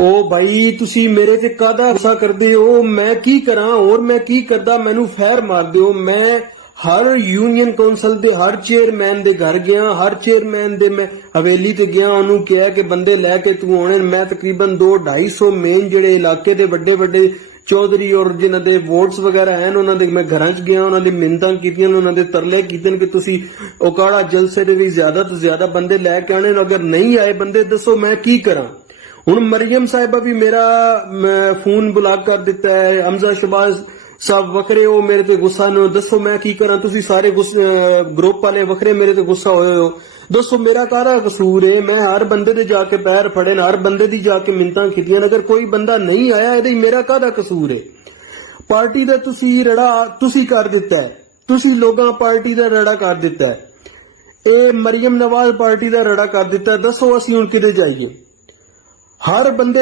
ओ भाई तुसी मेरे ते कादा गुस्सा करदे हो। मैं की करा और मैं की करदा, मैनू फैर मार दियो। मैं हर यूनियन कौंसल दे हर चेयरमैन दे घर गया, हर चेयरमैन दे मैं हवेली ते गया, ओनू कहा कि बंदे लैके तू आने। मैं तकरीबन 200-250 मेन जेड़े इलाके दे वड्डे वड्डे चौधरी और जिन्हां दे वोट्स वगैरह हैं उन्हां दे मैं घरां च गया, उन्हां दी मिन्नतां कीतियां, उन्हां दे तरले कीते कि तुसी ओकाड़ा जलसे दे भी ज्यादा तो ज्यादा बंदे लैके आने। अगर नहीं आए बंदे दसो मैं की करा। हुण मरियम साहिबा भी मेरा फोन ब्लॉक कर दिता है, हमजा शबाज साहब वखरे हो मेरे ते गुस्सा ने। दसो मैं की करा, तुसी सारे ग्रुप वाले वखरे मेरे ते गुस्सा होए हो। दसो मेरा कारा कसूर है। मैं हर बंदे दे जाके पैर फड़े, हर बंदे दी जाके मिन्नतां कीतियां, अगर कोई बंदा नहीं आया एदे मेरा कादा कसूर है। पार्टी दा तुसी रड़ा तुसी कर दिता है, तुसी लोगां पार्टी दा रड़ा कर दिता है। ए मरियम नवाज पार्टी दा रड़ा कर दिता है। दसो असीं हुण किदे जाइए। हर बंदे